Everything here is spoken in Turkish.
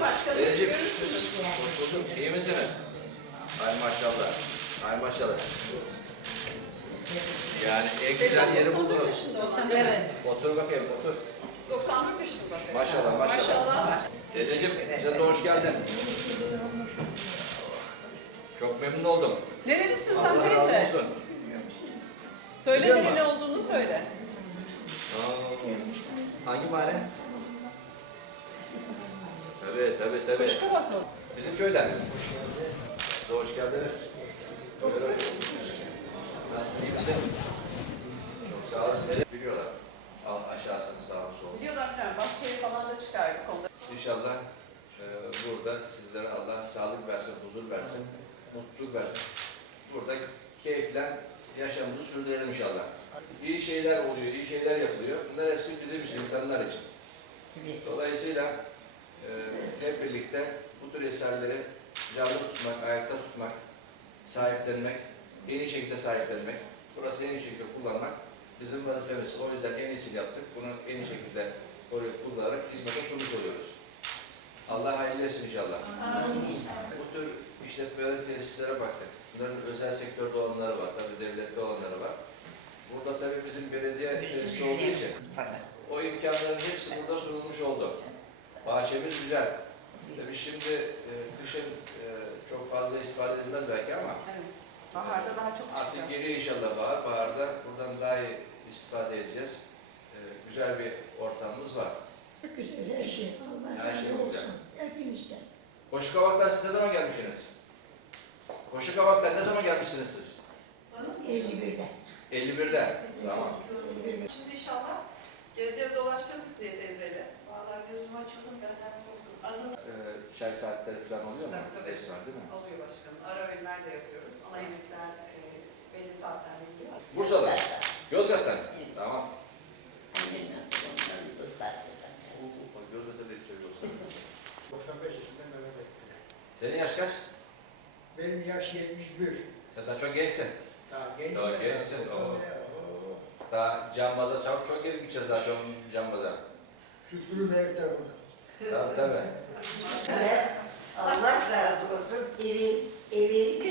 başkanım. Recep. Hoş buldum. İyi misiniz? Evet. Hay maşallah. Hay maşallah. Evet. Yani en güzel yeri buldu. Evet. evet. Otur bakayım otur. 94 yaşında. Baş baş maşallah maşallah. maşallah. Teyzeciğim evet. size de hoş geldin. Çok memnun oldum. Nerelisin sen teyze? Allah razı olsun. Bilmiyorum. Söyle Biliyor nereli mi? olduğunu söyle. Aa, hangi mahalle? Tabii tabii tabii. Kuşka bak Bizim köyden. Hoş geldiniz. Çok Nasıl geldin. geldin. geldin. geldin. geldin. geldin. geldin. iyi misin? Çok sağ olun. Biliyorlar. Sağ aşağısını sağ olun. Biliyorlar efendim. Bahçeyi falan da çıkar bu Ondan... İnşallah e, burada sizlere Allah sağlık versin, huzur versin, Hı. mutluluk versin. Burada keyifle yaşamımızı sürdürelim inşallah. İyi şeyler oluyor, iyi şeyler yapılıyor. Bunlar hepsi bizim için, insanlar için. Dolayısıyla e, ee, hep birlikte bu tür eserleri canlı tutmak, ayakta tutmak, sahiplenmek, Hı. yeni şekilde sahiplenmek, burası yeni şekilde kullanmak bizim vazifemiz. O yüzden en iyisini yaptık. Bunu yeni evet. şekilde koruyup kullanarak hizmete sunmuş oluyoruz. Allah hayırlı etsin inşallah. Evet. Bu tür işletmeler işte tesislere baktık. Bunların özel sektörde olanları var, tabi devlette olanları var. Burada tabii bizim belediye tesisi olduğu için o imkanların hepsi evet. burada sunulmuş oldu. Evet bahçemiz güzel. Tabii şimdi e, kışın e, çok fazla istifade edilmez belki ama evet. baharda yani, daha çok artık çıkacağız. Artık geliyor inşallah bahar. Baharda buradan daha iyi istifade edeceğiz. E, güzel bir ortamımız var. Çok güzel her şey. Her Allah, şey, Allah, şey Allah her Allah. şey olsun. Işte. Koşukavak'tan siz ne zaman gelmişsiniz? Koşukavak'tan ne zaman gelmişsiniz siz? 51'de. 51'de. Tamam. 51'den. Şimdi inşallah gezeceğiz, dolaşacağız Hüsniye teyzeyle. Açıklığı, çok, ee, çay saatleri falan oluyor mu? Tabii tabii. Oluyor başkanım. Ara öğünler de yapıyoruz. Ana yemekler e, belli saatlerle geliyor. Bursa'da. Gözgat'tan. Evet. Tamam. Gözgat'tan. Gözgat'tan. 5 yaşında Mehmet Senin yaş kaç? Benim yaş 71. Sen daha çok gençsin. Daha gençsin. Daha gençsin. O, o. O. Daha cambaza çok çok gelip gideceğiz daha çok cambaza. Kültürün her tarafında. Tabii tabii. Allah razı olsun. Evin, evin